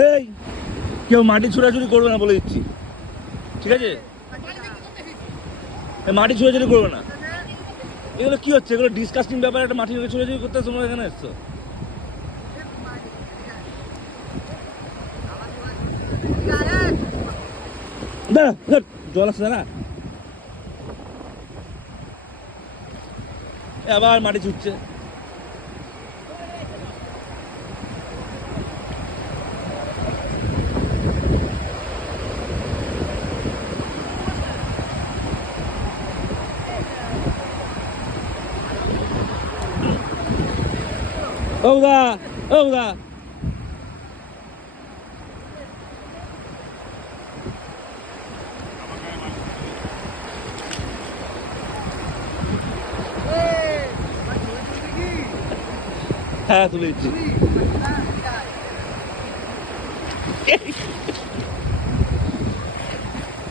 এই কেউ মাটি ছোড়াছুড়ি করবে না বলে দিচ্ছি, ঠিক আছে? মাটি ছোড়াছুড়ি করবে না। এগুলো কি হচ্ছে? এগুলো ডিসকাস্টিং ব্যাপার। একটা মাটি ছোড়াছুড়ি করতে তোমরা এখানে এসছো? দাঁড়া, জল আসছে না, আবার মাটি ছুটছে। ও দা, ও দা, হ্যাঁ তুলে দিচ্ছি।